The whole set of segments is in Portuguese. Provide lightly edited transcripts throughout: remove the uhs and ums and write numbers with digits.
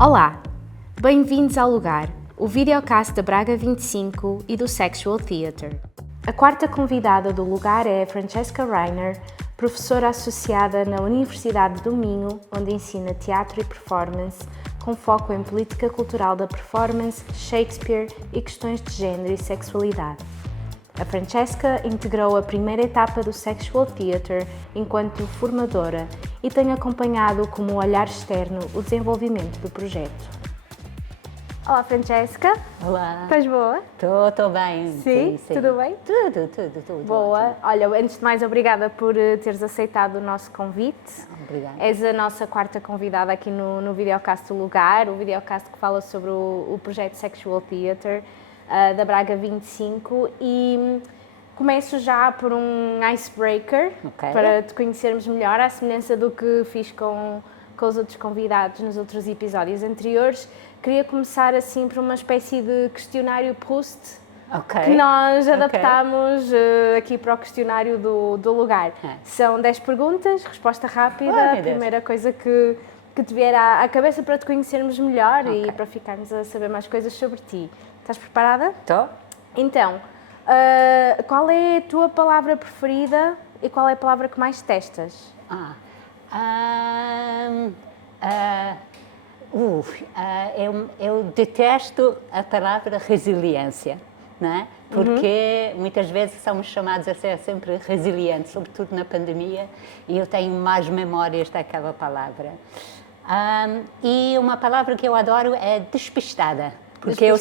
Olá, bem-vindos ao Lugar, o videocast da Braga 25 e do Sexual Theatre. A quarta convidada do Lugar é a Francesca Reiner, professora associada na Universidade do Minho, onde ensina teatro e performance, com foco em política cultural da performance, Shakespeare e questões de género e sexualidade. A Francesca integrou a primeira etapa do Sexual Theatre enquanto formadora e tem acompanhado como olhar externo o desenvolvimento do projeto. Olá, Francesca. Olá. Estás boa? Estou bem. Sim? Tudo bem? Tudo. Boa. Ótimo. Olha, antes de mais, obrigada por teres aceitado o nosso convite. Obrigada. És a nossa quarta convidada aqui no videocast do Lugar, o videocast que fala sobre o projeto Sexual Theatre da Braga 25 e começo já por um icebreaker para te conhecermos melhor, à semelhança do que fiz com os outros convidados nos outros episódios anteriores. Queria começar assim por uma espécie de questionário Proust que nós adaptámos aqui para o questionário do Lugar. São 10 perguntas, resposta rápida, a primeira coisa que te vier à cabeça para te conhecermos melhor e para ficarmos a saber mais coisas sobre ti. Estás preparada? Estou. Então, qual é a tua palavra preferida e qual é a palavra que mais detestas? Eu detesto a palavra resiliência, não é? Porque muitas vezes somos chamados a ser sempre resilientes, sobretudo na pandemia, e eu tenho mais memórias daquela palavra. E uma palavra que eu adoro é despistada. Porque eu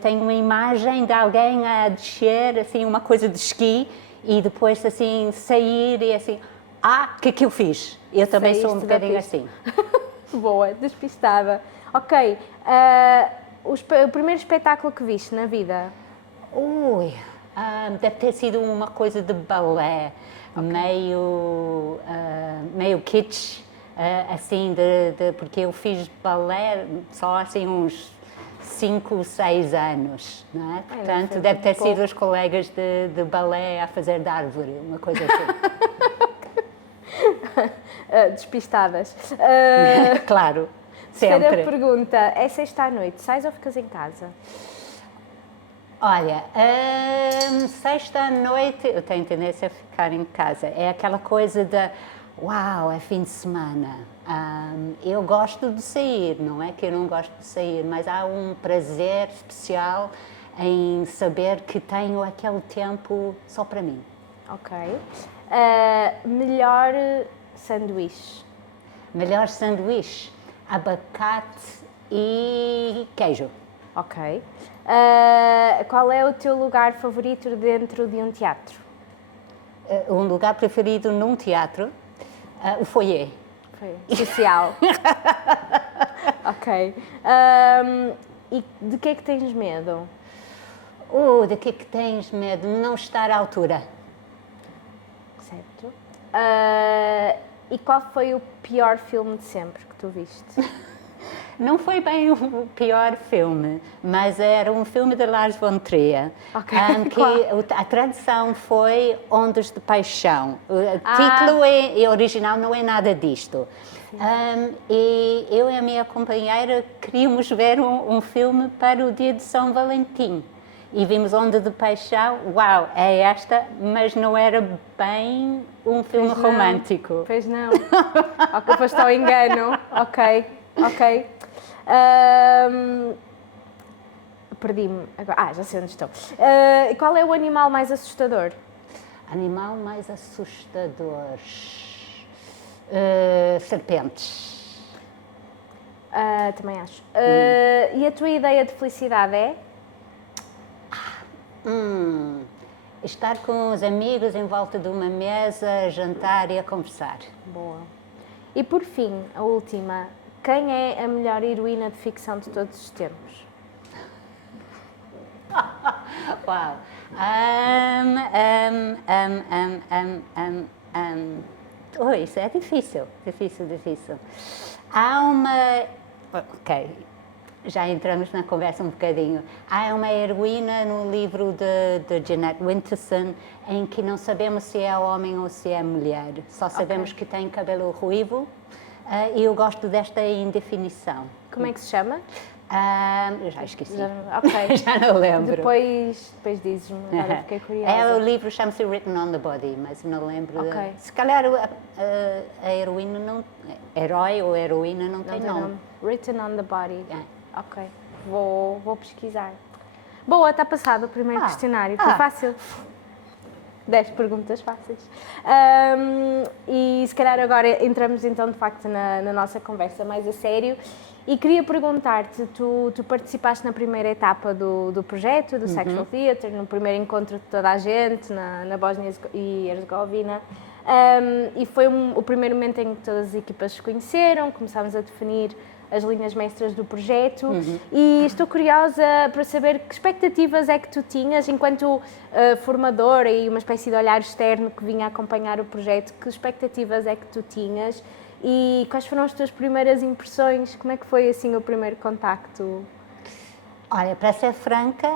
tenho uma imagem de alguém a descer, assim, uma coisa de esqui e depois, assim, sair e assim, o que é que eu fiz? Eu também sou um bocadinho assim. Boa, despistada. Ok, o primeiro espetáculo que viste na vida? Deve ter sido uma coisa de balé, meio kitsch, assim, porque eu fiz balé só assim uns 5, 6 anos, não é? Portanto, deve ter sido os colegas de balé a fazer de árvore, uma coisa assim. Despistadas. Claro, sempre. Terceira pergunta, é sexta à noite, sais ou ficas em casa? Olha, sexta à noite eu tenho tendência a ficar em casa. É aquela coisa de, uau, é fim de semana. Eu gosto de sair, não é que eu não gosto de sair, mas há um prazer especial em saber que tenho aquele tempo só para mim. Ok. Melhor sanduíche? Melhor sanduíche, abacate e queijo. Ok. Qual é o teu lugar favorito dentro de um teatro? Um lugar preferido num teatro, o foyer. Social. Ok. E de que é que tens medo? De que é que tens medo? Não estar à altura. Certo. E qual foi o pior filme de sempre que tu viste? Não foi bem o pior filme, mas era um filme de Lars von Trier, que a tradução foi Ondas de Paixão. O título original não é nada disto. E eu e a minha companheira queríamos ver um filme para o dia de São Valentim. E vimos Onda de Paixão, uau, é esta, mas não era bem um filme romântico. Pois não. Ok, foste ao engano. Ok. Perdi-me. Já sei onde estou. Qual é o animal mais assustador? Animal mais assustador? Serpentes. Também acho. E a tua ideia de felicidade é? Estar com os amigos em volta de uma mesa, a jantar e a conversar. Boa. E por fim, a última. Quem é a melhor heroína de ficção de todos os tempos? Uau! Isso é difícil. Há uma... Ok, já entramos na conversa um bocadinho. Há uma heroína no livro de Jeanette Winterson em que não sabemos se é homem ou se é mulher. Só sabemos que tem cabelo ruivo e eu gosto desta indefinição. Como é que se chama? Eu já esqueci. Ok. Já não lembro. Depois dizes-me, agora fiquei curiosa. O livro chama-se Written on the Body, mas não lembro. Ok. Se calhar a heroína não... Herói ou heroína não tem nome. Written on the Body. Ok. Vou pesquisar. Boa, está passado o primeiro questionário. Foi fácil. 10 perguntas fáceis. E se calhar agora entramos então de facto na nossa conversa mais a sério. E queria perguntar-te, tu participaste na primeira etapa do projeto, do Sexual Theatre, no primeiro encontro de toda a gente, na Bósnia e Herzegovina. E foi o primeiro momento em que todas as equipas se conheceram, começámos a definir as linhas mestras do projeto e estou curiosa para saber que expectativas é que tu tinhas enquanto formadora e uma espécie de olhar externo que vinha acompanhar o projeto, que expectativas é que tu tinhas e quais foram as tuas primeiras impressões, como é que foi assim o primeiro contacto? Olha, para ser franca,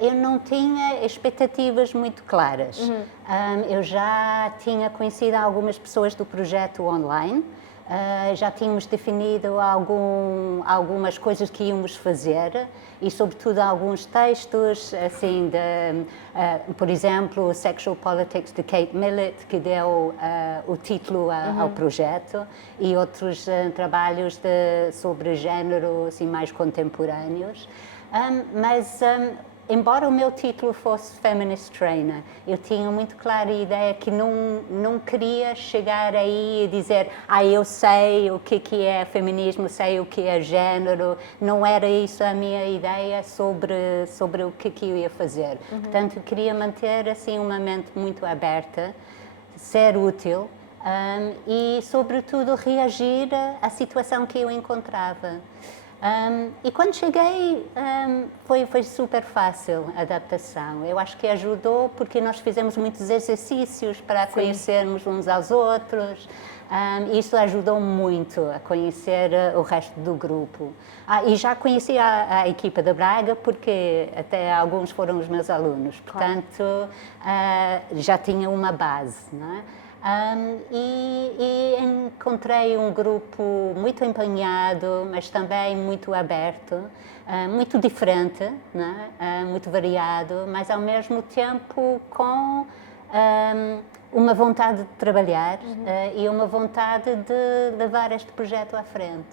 eu não tinha expectativas muito claras. Eu já tinha conhecido algumas pessoas do projeto online, já tínhamos definido algumas coisas que íamos fazer e, sobretudo, alguns textos, assim, por exemplo, Sexual Politics de Kate Millett, que deu o título ao projeto, e outros trabalhos sobre género, assim, mais contemporâneos. Embora o meu título fosse Feminist Trainer, eu tinha muito clara a ideia que não queria chegar aí e dizer eu sei o que é feminismo, sei o que é género, não era isso a minha ideia sobre o que eu ia fazer. Portanto, eu queria manter assim uma mente muito aberta, ser útil e, sobretudo, reagir à situação que eu encontrava. E quando cheguei, foi super fácil a adaptação. Eu acho que ajudou porque nós fizemos muitos exercícios para conhecermos uns aos outros. Isso ajudou muito a conhecer o resto do grupo. E já conheci a equipa da Braga porque até alguns foram os meus alunos. Portanto, já tinha uma base, não é? E encontrei um grupo muito empenhado, mas também muito aberto, muito diferente, né? Muito variado, mas ao mesmo tempo com uma vontade de trabalhar e uma vontade de levar este projeto à frente.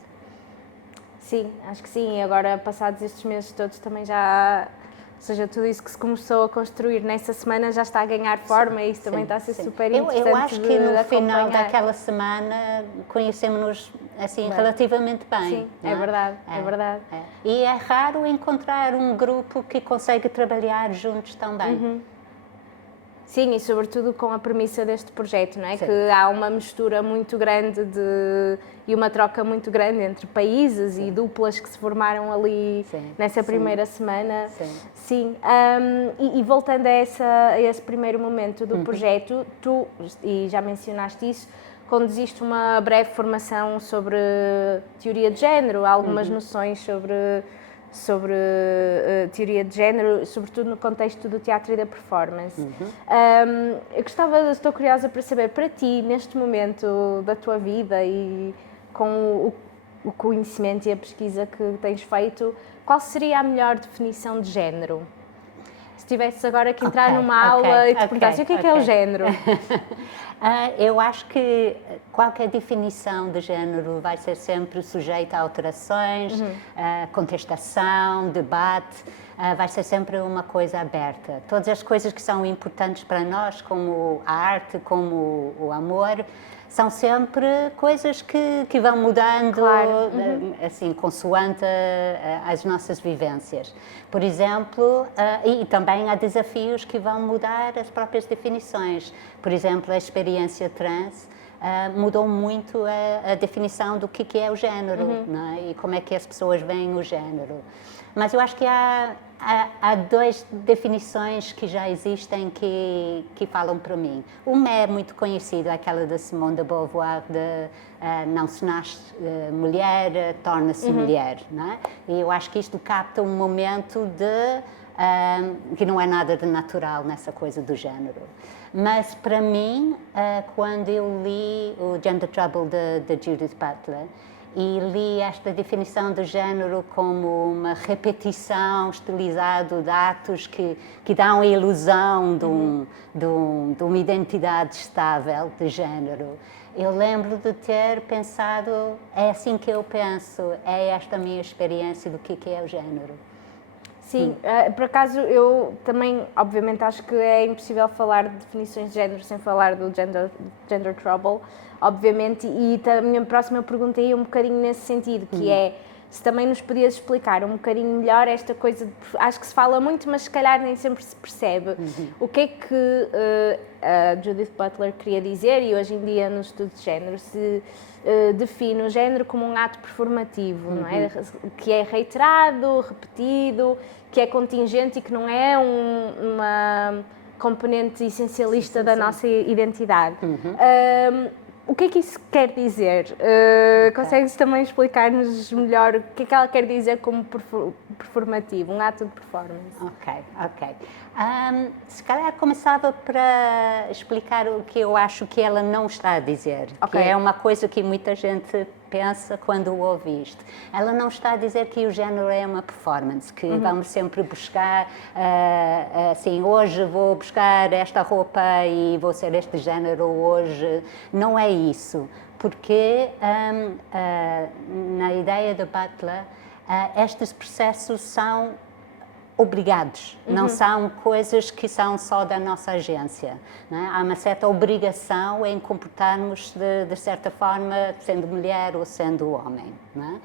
Sim, acho que sim. E agora, passados estes meses todos, também já... Ou seja, tudo isso que se começou a construir nessa semana já está a ganhar forma e isso também está a ser super interessante. Eu acho que no final daquela semana conhecemos-nos assim relativamente bem. Sim, é verdade, é verdade. E é raro encontrar um grupo que consegue trabalhar juntos tão bem. Sim, e sobretudo com a premissa deste projeto, não é? Sim. Que há uma mistura muito grande e uma troca muito grande entre países e duplas que se formaram ali nessa primeira semana. Sim. E voltando a esse primeiro momento do projeto, tu, e já mencionaste isso, conduziste uma breve formação sobre teoria de género, algumas noções sobre teoria de género, sobretudo no contexto do teatro e da performance. Estou curiosa para saber, para ti, neste momento da tua vida e com o conhecimento e a pesquisa que tens feito, qual seria a melhor definição de género? Se tivesses agora que entrar numa aula e te perguntasse o que é o género? Eu acho que qualquer definição de género vai ser sempre sujeita a alterações, contestação, debate, vai ser sempre uma coisa aberta. Todas as coisas que são importantes para nós, como a arte, como o amor, são sempre coisas que vão mudando, assim, consoante as nossas vivências. Por exemplo, e também há desafios que vão mudar as próprias definições. Por exemplo, a experiência trans mudou muito a definição do que é o género, não é? E como é que as pessoas veem o género. Mas eu acho que há duas definições que já existem que falam para mim. Uma é muito conhecida, aquela da Simone de Beauvoir, de não se nasce mulher, torna-se mulher. Não é? E eu acho que isto capta um momento que não é nada de natural nessa coisa do género. Mas para mim, quando eu li o Gender Trouble de Judith Butler, e li esta definição de género como uma repetição estilizada de atos que dão a ilusão de uma identidade estável de género. Eu lembro de ter pensado, é assim que eu penso, é esta a minha experiência do que é o género. Sim, por acaso eu também, obviamente, acho que é impossível falar de definições de género sem falar do gender trouble, obviamente, e a minha próxima pergunta é um bocadinho nesse sentido, que é se também nos podias explicar um bocadinho melhor esta coisa, acho que se fala muito, mas se calhar nem sempre se percebe. O que é que a Judith Butler queria dizer, e hoje em dia no estudo de género se define o género como um ato performativo, não é? Que é reiterado, repetido, que é contingente e que não é uma componente essencialista da nossa identidade. O que é que isso quer dizer? Consegues também explicar-nos melhor o que é que ela quer dizer como performativo, um ato de performance? Ok. Se calhar começava para explicar o que eu acho que ela não está a dizer, que é uma coisa que muita gente pensa quando ouve isto. Ela não está a dizer que o género é uma performance, que vamos sempre buscar, assim, hoje vou buscar esta roupa e vou ser este género hoje. Não é isso, porque na ideia de Butler, estes processos são obrigados, não são coisas que são só da nossa agência. Não é? Há uma certa obrigação em comportarmos de certa forma, sendo mulher ou sendo homem. Não é?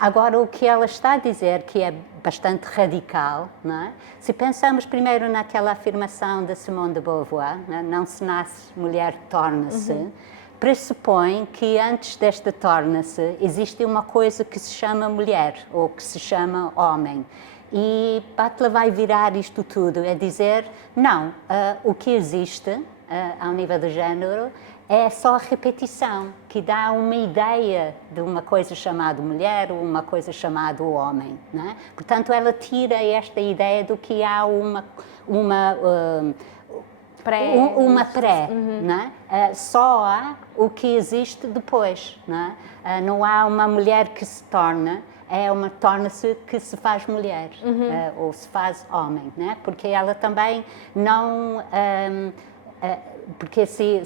Agora, o que ela está a dizer, que é bastante radical, não é? Se pensamos primeiro naquela afirmação de Simone de Beauvoir, não se nasce, mulher torna-se, pressupõe que antes desta torna-se existe uma coisa que se chama mulher ou que se chama homem. E Butler vai virar isto tudo, é dizer, não, o que existe ao nível do género é só a repetição, que dá uma ideia de uma coisa chamada mulher ou uma coisa chamada homem. Não é? Portanto, ela tira esta ideia do que há uma pré, não é? Só há o que existe depois. Não é? Não há uma mulher que se torna, torna-se que se faz mulher ou se faz homem, né? Porque ela também não porque se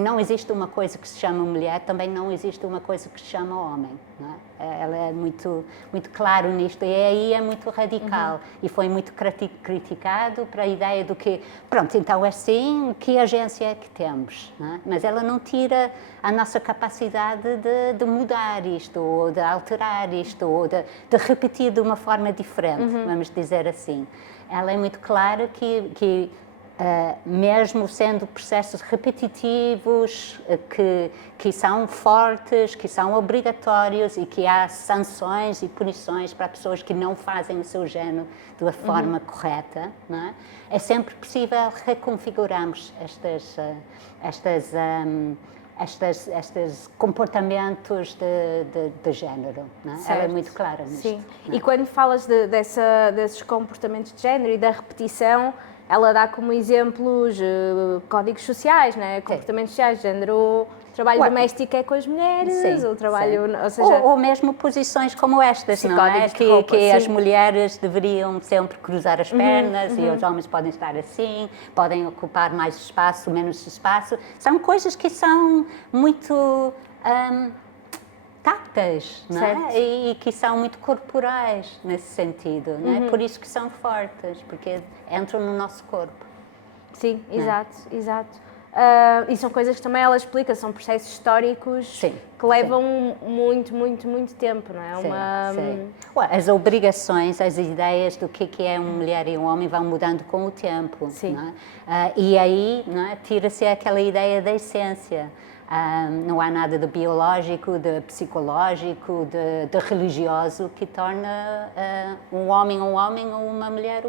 não existe uma coisa que se chama mulher, também não existe uma coisa que se chama homem, não é? Ela é muito claro nisto e aí é muito radical e foi muito criticado para a ideia do que, pronto, então é assim, que agência é que temos, não é? Mas ela não tira a nossa capacidade de mudar isto, ou de alterar isto, ou de repetir de uma forma diferente, vamos dizer assim. Ela é muito clara que mesmo sendo processos repetitivos, que são fortes, que são obrigatórios e que há sanções e punições para pessoas que não fazem o seu género da forma correta, não é? É sempre possível reconfigurarmos estes comportamentos de género. Não é? Ela é muito clara nisto. Sim. E quando falas desses comportamentos de género e da repetição, ela dá como exemplos códigos sociais, né? Comportamentos sociais, género, trabalho doméstico é com as mulheres, o trabalho, ou seja... Ou mesmo posições como estas, não é? Que as mulheres deveriam sempre cruzar as pernas e os homens podem estar assim, podem ocupar mais espaço, menos espaço. São coisas que são muito... táteis, não é? E que são muito corporais nesse sentido, não é? Por isso que são fortes, porque entram no nosso corpo. Sim, exato. E são coisas que também ela explica, são processos históricos que levam muito tempo, não é? Sim. As obrigações, as ideias do que é uma mulher e um homem vão mudando com o tempo, não é? E aí, não é? Tira-se aquela ideia da essência. Não há nada de biológico, de psicológico, de religioso que torna um homem ou uma mulher,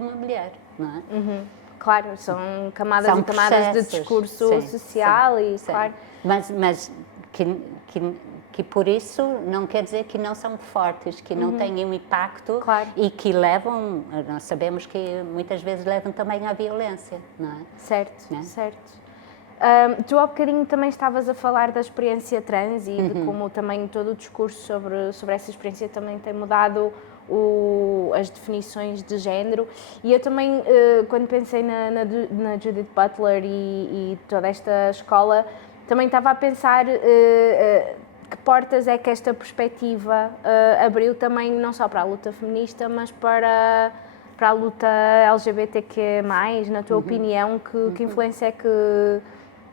não é? Claro, são camadas e camadas de discurso social e, claro... Mas que por isso não quer dizer que não são fortes, que não têm um impacto e que levam, nós sabemos que muitas vezes levam também à violência, não é? Certo. Tu há bocadinho também estavas a falar da experiência trans e de como também todo o discurso sobre essa experiência também tem mudado as definições de género. E eu também, quando pensei na Judith Butler e toda esta escola, também estava a pensar que portas é que esta perspectiva abriu também não só para a luta feminista, mas para a luta LGBTQ+, na tua opinião, que influência é que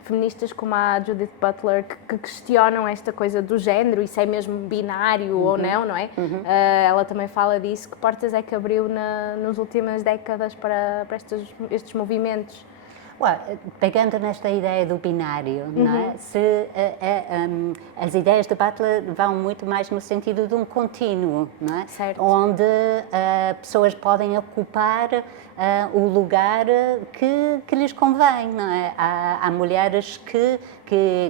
feministas como a Judith Butler, que questionam esta coisa do género, e se é mesmo binário ou não é? Ela também fala disso, que portas é que abriu nas últimas décadas para estes movimentos? Pegando nesta ideia do binário, não é? As ideias de Butler vão muito mais no sentido de um contínuo, não é? Certo. Onde pessoas podem ocupar o lugar que lhes convém, não é? Há mulheres que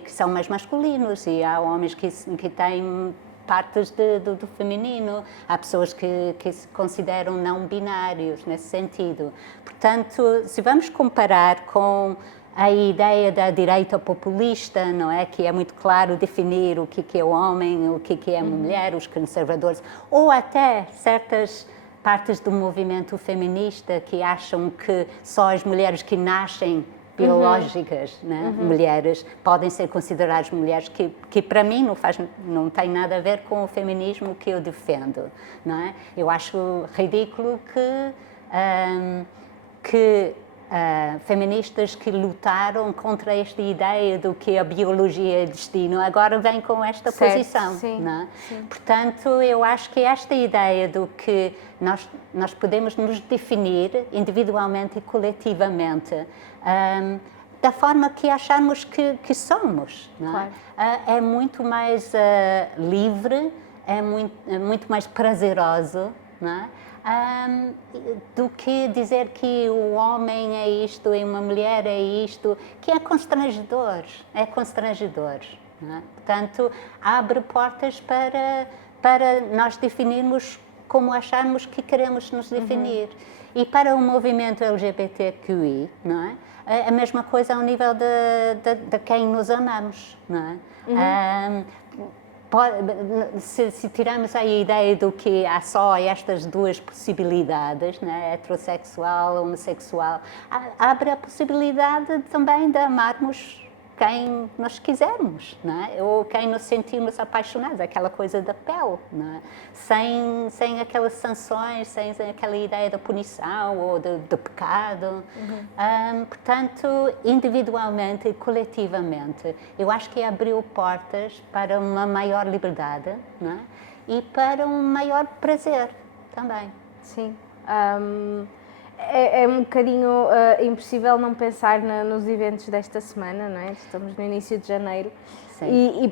são mais masculinos e há homens que têm partes do feminino, há pessoas que se consideram não binários nesse sentido. Portanto, se vamos comparar com a ideia da direita populista, não é, que é muito claro definir o que é o homem, o que é a mulher, os conservadores, ou até certas partes do movimento feminista que acham que só as mulheres que nascem biológicas, né? Mulheres, podem ser consideradas mulheres, que para mim não tem nada a ver com o feminismo que eu defendo, não é? Eu acho ridículo que feministas que lutaram contra esta ideia do que a biologia é destino, agora vêm com esta posição. Sim, não é? Sim. Portanto, eu acho que esta ideia do que nós podemos nos definir individualmente e coletivamente da forma que achamos que somos, não é? Claro. É muito mais livre, é muito mais prazeroso, não é? Do que dizer que o homem é isto e uma mulher é isto, que é constrangedor, não é? Portanto, abre portas para nós definirmos como acharmos que queremos nos definir. E para o movimento LGBTQI, não é? A mesma coisa ao nível de quem nos amamos, não é? Se tirarmos aí a ideia do que há só estas duas possibilidades, né, heterossexual, homossexual, abre a possibilidade também de amarmos quem nós quisermos, né, ou quem nos sentimos apaixonados, aquela coisa da pele, né, sem aquelas sanções, sem aquela ideia da punição ou do pecado. Portanto, individualmente e coletivamente, eu acho que abriu portas para uma maior liberdade, né, e para um maior prazer também. Sim. É um bocadinho impossível não pensar nos eventos desta semana, não é? Estamos no início de janeiro. Sim. E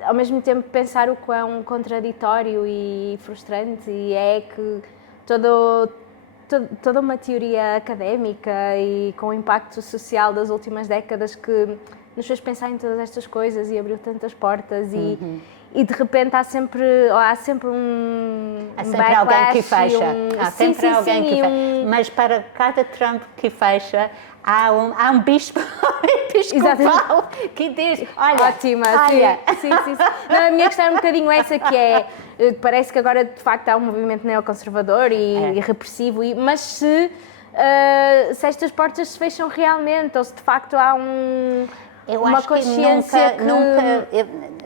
ao mesmo tempo pensar o quão contraditório e frustrante é que toda uma teoria académica e com o impacto social das últimas décadas que nos fez pensar em todas estas coisas e abriu tantas portas e de repente há sempre um alguém que fecha. Há sim, sempre alguém que fecha. Mas para cada Trump que fecha, há um bispo episcopal que diz, olha, ótima, olha. sim. Não, a minha questão é um bocadinho essa, que parece que agora de facto há um movimento neoconservador e repressivo, mas se estas portas se fecham realmente, ou se de facto há uma consciência que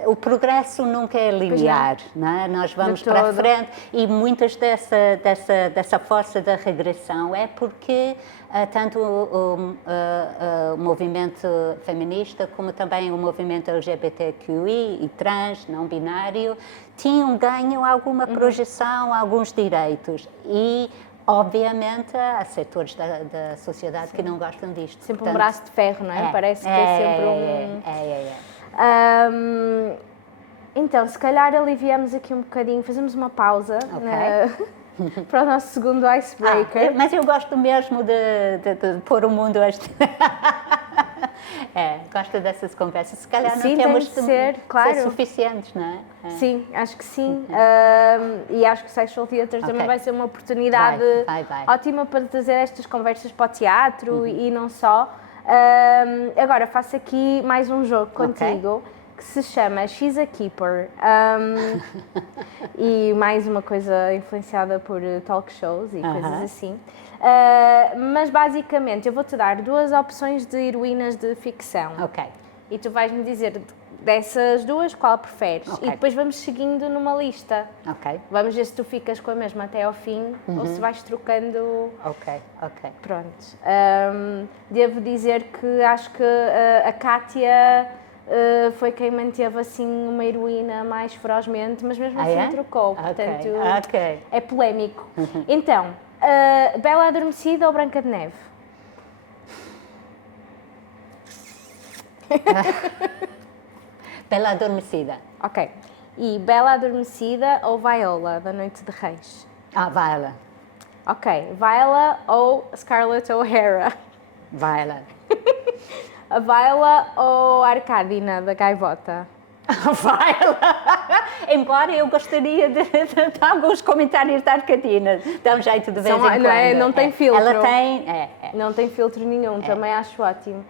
o progresso nunca é linear, não é? Nós vamos para a frente e muitas dessa força da regressão é porque tanto o movimento feminista como também o movimento LGBTQI e trans, não binário, tinham ganho alguma projeção, alguns direitos e obviamente, há setores da sociedade que não gostam disto. Sempre portanto, um braço de ferro, não é? Parece que é sempre então, se calhar aliviamos aqui um bocadinho, fazemos uma pausa para o nosso segundo icebreaker. Mas eu gosto mesmo de pôr o mundo a gosto dessas conversas. Se calhar sim, não temos de ser suficientes, não é? Sim, acho que sim. E acho que o Sexual Theatre também vai ser uma oportunidade vai. ótima para trazer estas conversas para o teatro e não só. Agora faço aqui mais um jogo contigo que se chama She's a Keeper. E mais uma coisa influenciada por talk shows e coisas assim. Mas basicamente eu vou-te dar 2 opções de heroínas de ficção. Ok. E tu vais-me dizer dessas 2 qual preferes. E depois vamos seguindo numa lista. Ok. Vamos ver se tu ficas com a mesma até ao fim ou se vais trocando. Ok. Pronto. Devo dizer que acho que a Kátia foi quem manteve assim uma heroína mais ferozmente, mas mesmo assim trocou. Portanto, é polémico. Então, Bela Adormecida ou Branca de Neve? Bela Adormecida. Ok. E Bela Adormecida ou Viola, da Noite de Reis? Viola. Ok. Viola ou Scarlett O'Hara? Viola. A Viola ou a Arcádina, da Gaivota? Viola. Embora eu gostaria de alguns comentários da Arcadina. Dá um jeito de vez em quando. Não tem filtro. Ela tem... Não tem filtro nenhum, também acho ótimo.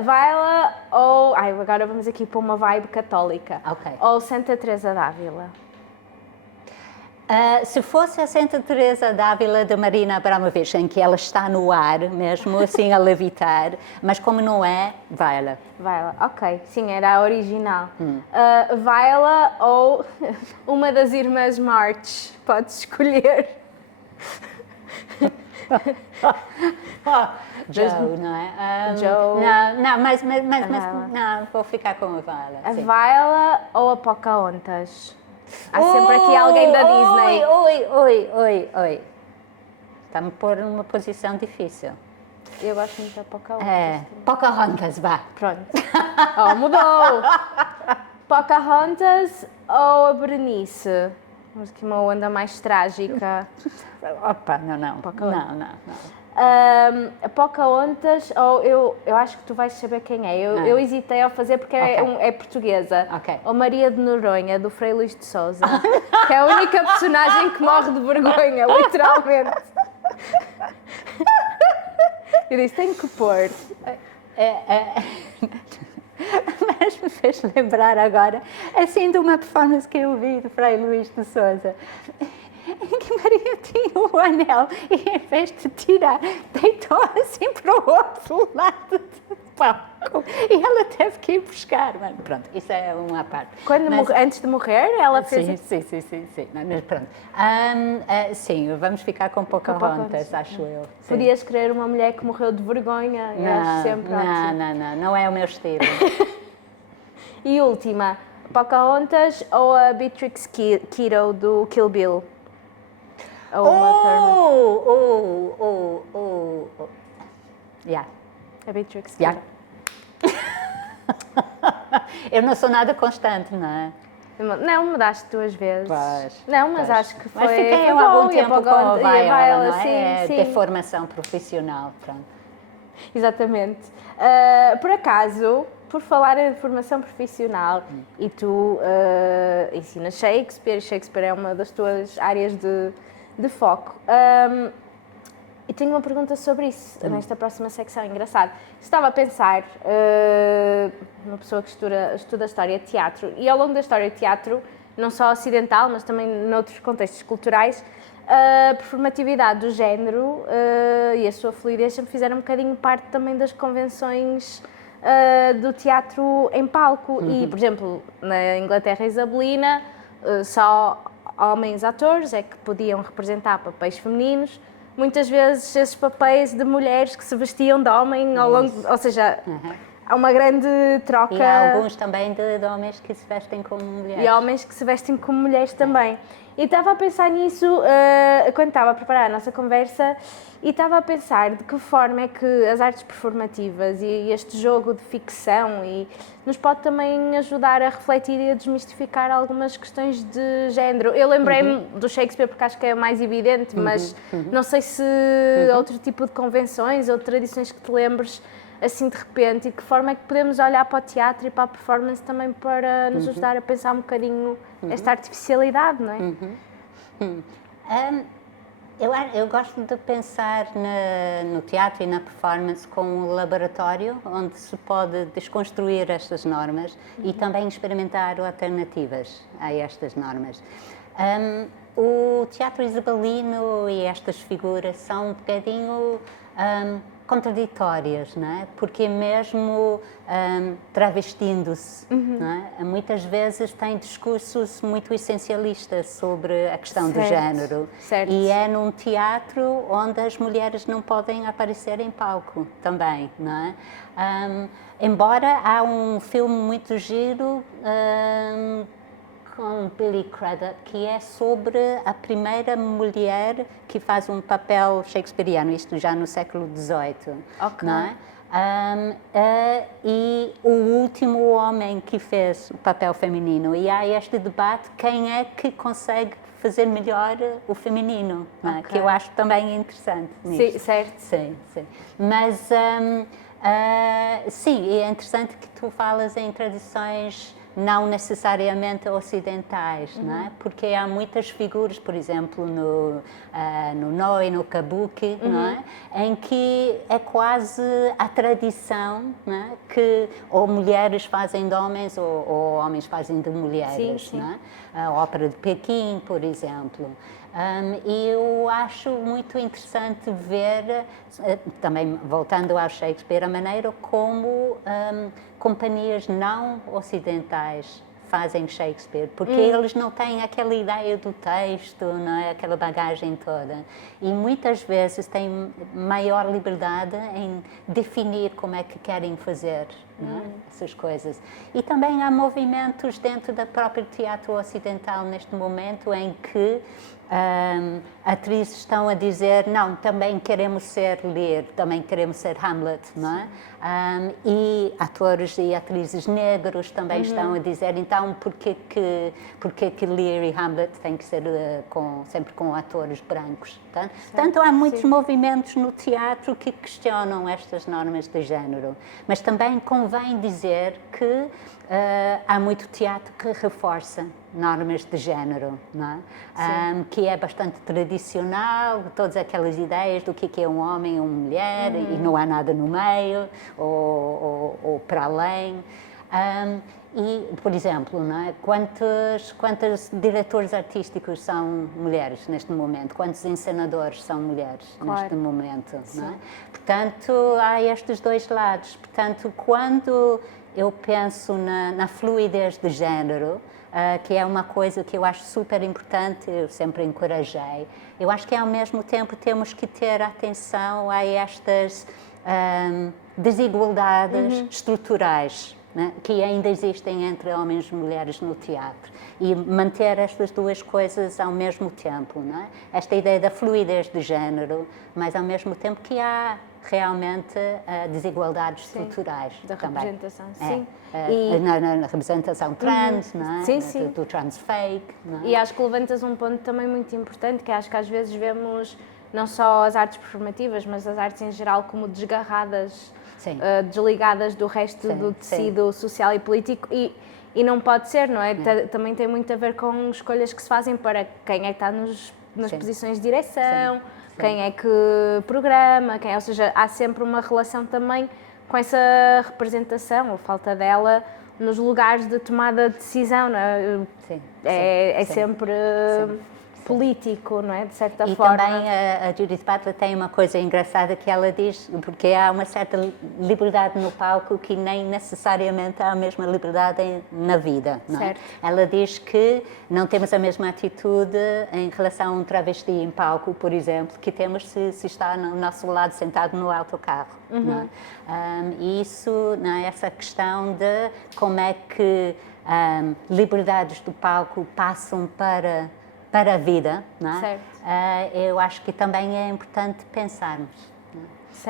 Viola ou... agora vamos aqui para uma vibe católica. Ok. Ou Santa Teresa d'Ávila? Se fosse a Santa Teresa d'Ávila de Marina Abramovic, em que ela está no ar, mesmo assim a levitar, mas como não é, Viola. Viola, ok. Sim, era a original. Viola ou uma das irmãs March? Podes escolher. Joe, não é? Joe. Não, mas não, vou ficar com a Viola. A Viola ou a Pocahontas? Há sempre aqui alguém da Disney. Oi. Está-me a pôr numa posição difícil. Eu gosto muito da Pocahontas. Pocahontas, vá. Pronto. Mudou. Pocahontas ou a Berenice? Vamos aqui uma onda mais trágica. Opa, não. Pocahontas. Não. A Pocahontas, ou eu acho que tu vais saber quem é. Eu hesitei ao fazer porque é portuguesa. Ok. Ou Maria de Noronha, do Frei Luís de Sousa, que é a única personagem que morre de vergonha, literalmente. Eu disse, tenho que pôr. Mas me fez lembrar agora, assim, de uma performance que eu vi do Frei Luís de Sousa, em que Maria tinha o anel e, em vez de tirar, deitou assim para o outro lado do palco e ela teve que ir buscar. Mas, pronto, isso é uma parte. Antes de morrer, ela fez... Sim. Mas pronto. Sim, vamos ficar com Pocahontas, acho eu. Sim. Podias querer uma mulher que morreu de vergonha. Não é o meu estilo. E última, Pocahontas ou a Beatrix Kiddo do Kill Bill? Yeah. A Beatrix Kiddo. Eu não sou nada constante, não é? Não, mudaste 2 vezes. Pois, não, mas acho que foi. Mas fiquei algum tempo com a Viola, não é? Sim. De formação profissional, pronto. Exatamente. Por acaso, por falar em formação profissional, e tu ensinas Shakespeare é uma das tuas áreas de foco. E tenho uma pergunta sobre isso nesta próxima secção, engraçado. Estava a pensar, uma pessoa que estuda História de Teatro, e ao longo da História de Teatro, não só ocidental, mas também noutros contextos culturais, a performatividade do género e a sua fluidez sempre fizeram um bocadinho parte também das convenções do teatro em palco. E, por exemplo, na Inglaterra isabelina, só homens atores é que podiam representar papéis femininos. Muitas vezes esses papéis de mulheres que se vestiam de homem ao longo... Ou seja, há uma grande troca... E há alguns também de homens que se vestem como mulheres. E homens que se vestem como mulheres também. E estava a pensar nisso quando estava a preparar a nossa conversa e estava a pensar de que forma é que as artes performativas e este jogo de ficção nos pode também ajudar a refletir e a desmistificar algumas questões de género. Eu lembrei-me do Shakespeare porque acho que é mais evidente, mas não sei se outro tipo de convenções ou tradições que te lembres assim de repente, e de que forma é que podemos olhar para o teatro e para a performance também para nos ajudar a pensar um bocadinho esta artificialidade, não é? Eu gosto de pensar no teatro e na performance como um laboratório onde se pode desconstruir estas normas e também experimentar alternativas a estas normas. O teatro isabelino e estas figuras são um bocadinho contraditórias, não é? Porque mesmo travestindo-se, não é? Muitas vezes tem discursos muito essencialistas sobre a questão do género. Certo. E é num teatro onde as mulheres não podem aparecer em palco também, não é? Embora há um filme muito giro com Billy Crudup, que é sobre a primeira mulher que faz um papel shakespeariano, isto já no século XVIII, não é? E o último homem que fez o papel feminino. E há este debate, quem é que consegue fazer melhor o feminino, não é? Que eu acho também interessante nisto. Sim, certo. Sim, sim. Mas, sim, é interessante que tu falas em tradições não necessariamente ocidentais, não é? Porque há muitas figuras, por exemplo, no Noh e no Kabuki, não é? Em que é quase a tradição, não é? Que ou mulheres fazem de homens ou homens fazem de mulheres, sim. não é? A ópera de Pequim, por exemplo. E eu acho muito interessante ver, também voltando ao Shakespeare, a maneira como companhias não ocidentais fazem Shakespeare, porque eles não têm aquela ideia do texto, não é? Aquela bagagem toda. E muitas vezes têm maior liberdade em definir como é que querem fazer, não é? Essas coisas. E também há movimentos dentro do próprio teatro ocidental neste momento em que atrizes estão a dizer, não, também queremos ser Lear, também queremos ser Hamlet, não é? E atores e atrizes negros também estão a dizer, então, porquê que Lear e Hamlet têm que ser sempre com atores brancos? Tá? Portanto, há muitos movimentos no teatro que questionam estas normas de género, mas também convém dizer que há muito teatro que reforça normas de género, não é? Que é bastante tradicional, todas aquelas ideias do que é um homem e uma mulher e não há nada no meio ou para além. E, por exemplo, não é? Quantos diretores artísticos são mulheres neste momento? Quantos encenadores são mulheres neste momento? Não é? Portanto, há estes dois lados. Portanto, quando eu penso na fluidez de género, que é uma coisa que eu acho super importante, eu sempre encorajei. Eu acho que ao mesmo tempo temos que ter atenção a estas desigualdades estruturais, né, que ainda existem entre homens e mulheres no teatro e manter estas duas coisas ao mesmo tempo, não é? Esta ideia da fluidez de género, mas ao mesmo tempo que há realmente desigualdades estruturais da também. Representação, sim. Na representação trans, não é? Sim. Do trans fake. Não é? E acho que levantas um ponto também muito importante, que acho que às vezes vemos não só as artes performativas, mas as artes em geral como desgarradas, desligadas do resto do tecido social e político e não pode ser, não é? Também tem muito a ver com escolhas que se fazem para quem é que está nas posições de direção, quem é que programa, ou seja, há sempre uma relação também com essa representação, ou falta dela, nos lugares de tomada de decisão, não é? É sempre político, não é? De certa forma. E também a Judith Butler tem uma coisa engraçada que ela diz, porque há uma certa liberdade no palco que nem necessariamente há a mesma liberdade na vida, não é? Ela diz que não temos a mesma atitude em relação a um travesti em palco, por exemplo, que temos se está no nosso lado sentado no autocarro, não é? E isso, não é? Essa questão de como é que liberdades do palco passam para a vida, não é? Eu acho que também é importante pensarmos. Não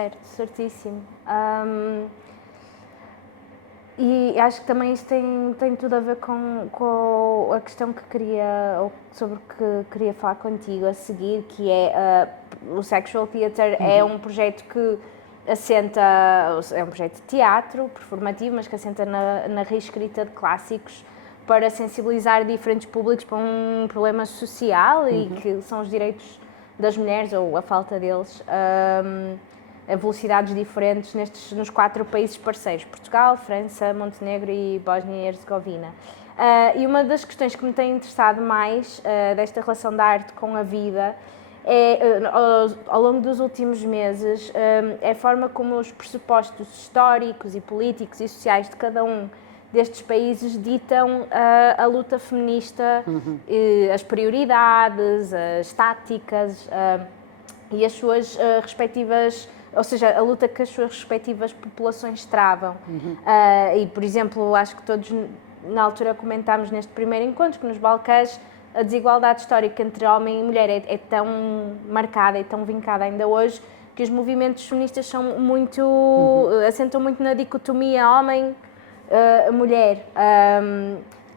é? Certíssimo. E acho que também isso tem tudo a ver com a questão sobre que queria falar contigo a seguir, que é o Sexual Theatre é um projeto que assenta, é um projeto de teatro performativo, mas que assenta na reescrita de clássicos para sensibilizar diferentes públicos para um problema social e que são os direitos das mulheres, ou a falta deles, a velocidades diferentes nos 4 países parceiros, Portugal, França, Montenegro e Bósnia e Herzegovina. E uma das questões que me tem interessado mais desta relação da arte com a vida ao longo dos últimos meses, é a forma como os pressupostos históricos e políticos e sociais de cada um destes países ditam a luta feminista, as prioridades, as táticas e as suas respectivas, ou seja, a luta que as suas respectivas populações travam. E, por exemplo, acho que todos na altura comentámos neste primeiro encontro que nos Balcãs a desigualdade histórica entre homem e mulher é tão marcada e tão vincada ainda hoje que os movimentos feministas são assentam muito na dicotomia homem-mulher.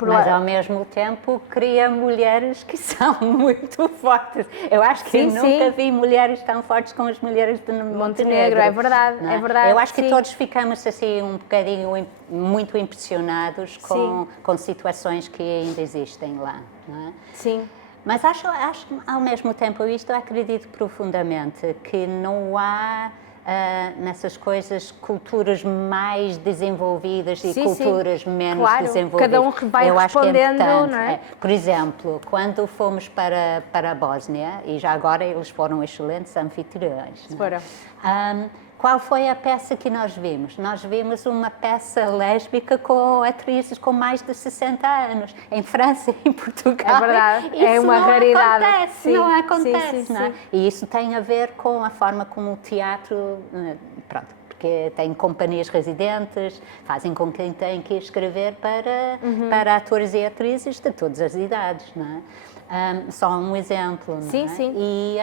Mas ao mesmo tempo cria mulheres que são muito fortes. Eu acho que nunca vi mulheres tão fortes como as mulheres de Montenegro. É verdade, é verdade. Eu acho que todos ficamos assim um bocadinho muito impressionados com situações que ainda existem lá. Não é? Sim. Mas acho ao mesmo tempo, eu acredito profundamente que não há nessas coisas culturas mais desenvolvidas e culturas menos desenvolvidas. Cada um vai respondendo, não é? Por exemplo, quando fomos para a Bósnia, e já agora eles foram excelentes anfitriões. Foram. Qual foi a peça que nós vimos? Nós vimos uma peça lésbica com atrizes com mais de 60 anos, em França e em Portugal. É verdade, isso é uma raridade. Não acontece, não é? E isso tem a ver com a forma como o teatro, porque tem companhias residentes, fazem com quem tem que escrever para atores e atrizes de todas as idades, não é? Só um exemplo, não é? Sim. E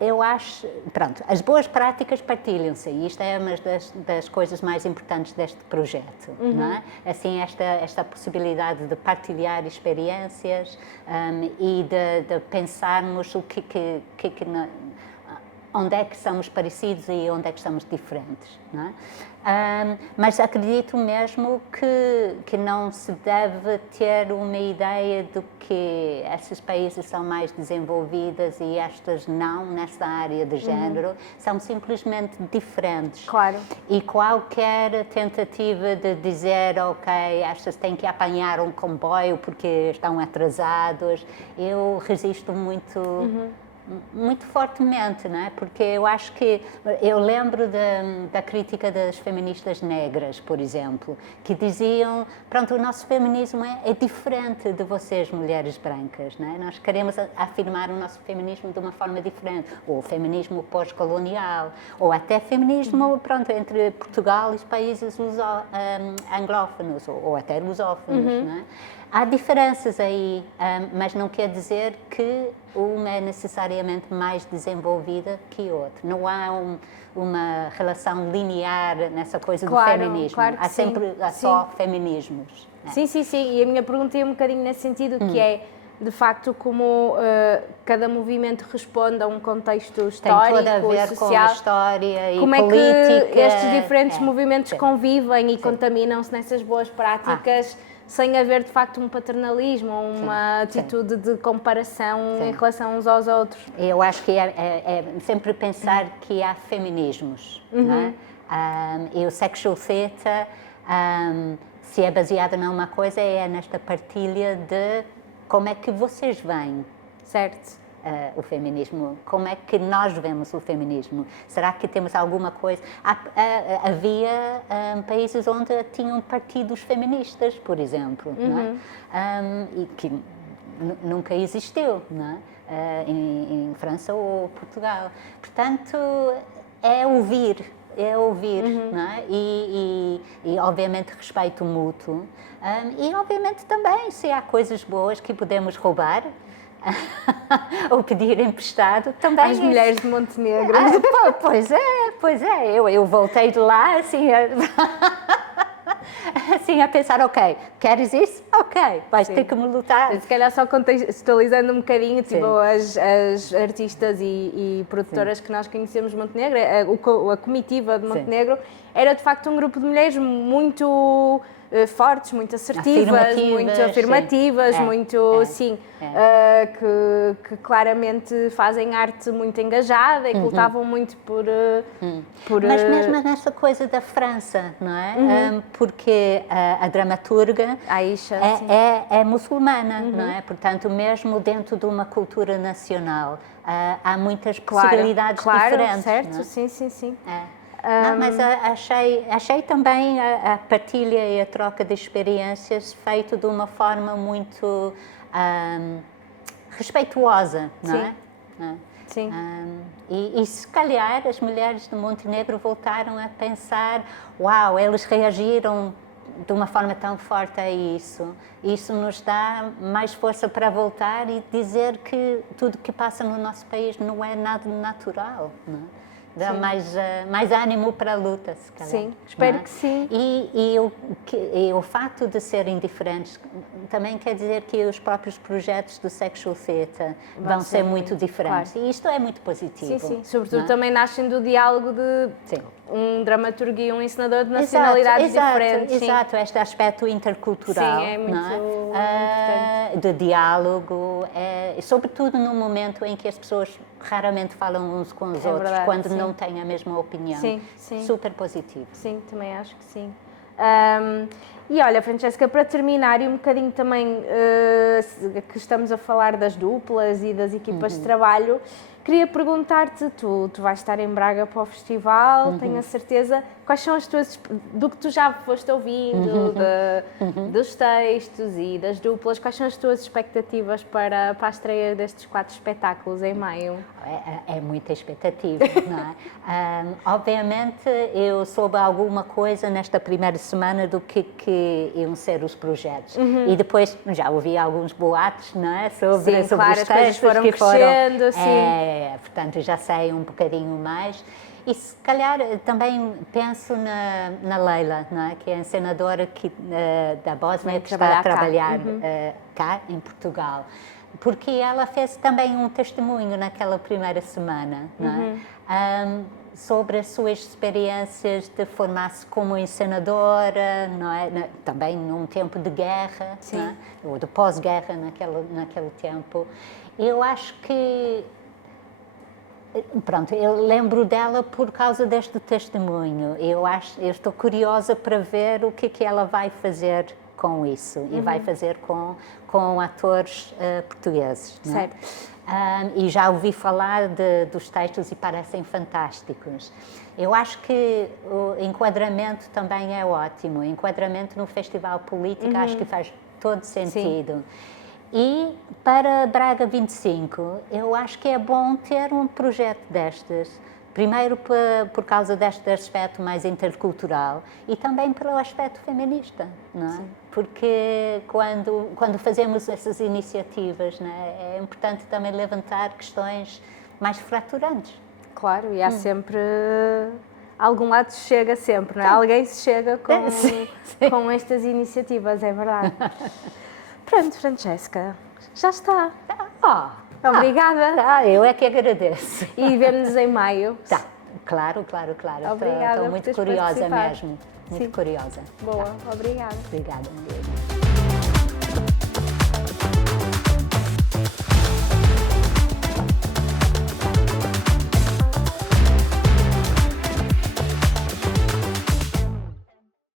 eu acho, as boas práticas partilham-se e isto é uma das coisas mais importantes deste projeto, não é? Assim, esta possibilidade de partilhar experiências e de pensarmos onde é que somos parecidos e onde é que somos diferentes, não é? Mas acredito mesmo que não se deve ter uma ideia de que esses países são mais desenvolvidas e estas não, nessa área de género, são simplesmente diferentes. Claro. E qualquer tentativa de dizer, ok, estas têm que apanhar um comboio porque estão atrasados, eu resisto muito fortemente, não é? Porque eu acho que eu lembro da crítica das feministas negras, por exemplo, que diziam, o nosso feminismo é diferente de vocês, mulheres brancas, não é? Nós queremos afirmar o nosso feminismo de uma forma diferente, ou o feminismo pós-colonial, ou até feminismo, entre Portugal e os países anglófonos, ou até lusófonos, não é? Há diferenças aí, mas não quer dizer que uma é necessariamente mais desenvolvida que outra. Não há uma relação linear nessa coisa do feminismo. Claro que há sempre só feminismos. Sim. E a minha pergunta é um bocadinho nesse sentido, que é, de facto, como cada movimento responde a um contexto histórico, tem tudo a ver social, com a história e como política. É que estes diferentes movimentos convivem e contaminam-se nessas boas práticas, sem haver, de facto, um paternalismo ou uma atitude de comparação em relação uns aos outros. Eu acho que é sempre pensar que há feminismos, não é? E o sexual theatre, se é baseado numa coisa, é nesta partilha de como é que vocês veem. Certo. O feminismo, como é que nós vemos o feminismo? Será que temos alguma coisa? Havia países onde tinham partidos feministas, por exemplo, não é? E que nunca existiu, não é? Em França ou Portugal. Portanto, é ouvir, não é? E obviamente respeito mútuo e obviamente também se há coisas boas que podemos roubar ou pedir emprestado também. As mulheres de Montenegro. Pois é, eu voltei de lá assim a pensar, ok, queres isso? Ok, vais ter que me lutar. Se calhar só contextualizando um bocadinho, tipo, as artistas e produtoras que nós conhecemos de Montenegro, a comitiva de Montenegro, era de facto um grupo de mulheres muito fortes, muito assertivas, muito afirmativas, sim. muito, sim, que claramente fazem arte muito engajada e que lutavam muito por... Mas mesmo nessa coisa da França, não é? Porque a dramaturga Aisha, é muçulmana, não é? Portanto, mesmo dentro de uma cultura nacional, há muitas possibilidades diferentes. Certo, não é? sim. Não, mas achei também a partilha e a troca de experiências feito de uma forma muito respeituosa, não é? Sim. E se calhar as mulheres de Montenegro voltaram a pensar, uau, eles reagiram de uma forma tão forte a isso. Isso nos dá mais força para voltar e dizer que tudo que passa no nosso país não é nada natural, não é? Dá mais ânimo para a luta, se calhar. Sim, espero que sim. E o facto de serem diferentes também quer dizer que os próprios projetos do Sexual Theatre vão ser muito diferentes. Claro. E isto é muito positivo. Sim. Sobretudo também nascem do diálogo de um dramaturgo e um encenador de nacionalidades diferentes. Exato, este aspecto intercultural. Sim, é muito importante. De diálogo, sobretudo no momento em que as pessoas raramente falam uns com os outros, verdade, quando não têm a mesma opinião. Sim. Super positivo. Sim, também acho que sim. E olha, Francesca, para terminar, e um bocadinho também que estamos a falar das duplas e das equipas de trabalho, queria perguntar-te, tu vais estar em Braga para o festival, tenho a certeza, quais são as tuas, do que tu já foste ouvindo, dos textos e das duplas, quais são as tuas expectativas para a estreia destes 4 espetáculos em maio? É muita expectativa, não é? Obviamente eu soube alguma coisa nesta primeira semana do que iam ser os projetos e depois já ouvi alguns boatos, não é? Sobre claro, os textos as coisas foram que crescendo, portanto já sei um bocadinho mais. E se calhar também penso na Leila, não é? Que é a encenadora da Bósnia que está a trabalhar cá em Portugal. Porque ela fez também um testemunho naquela primeira semana, não é? Sobre as suas experiências de formar-se como encenadora, não é? Também num tempo de guerra, não é? Ou de pós-guerra naquele tempo. Eu acho que pronto, eu lembro dela por causa deste testemunho. Eu estou curiosa para ver o que ela vai fazer com isso e vai fazer com atores portugueses. Certo. E já ouvi falar dos textos e parecem fantásticos. Eu acho que o enquadramento também é ótimo. O enquadramento no Festival Política acho que faz todo sentido. E para Braga 25, eu acho que é bom ter um projeto destes. Primeiro por causa deste aspecto mais intercultural e também pelo aspecto feminista, não é? Porque quando fazemos essas iniciativas, não é? É importante também levantar questões mais fraturantes. Claro, e há sempre... Algum lado se chega sempre, não é? Alguém se chega com estas iniciativas, é verdade. Pronto, Francesca, já está. Obrigada. Eu é que agradeço. E vemo-nos em maio. Tá, claro. Obrigada. Estou muito curiosa mesmo. Muito curiosa. Boa, obrigada. Obrigada.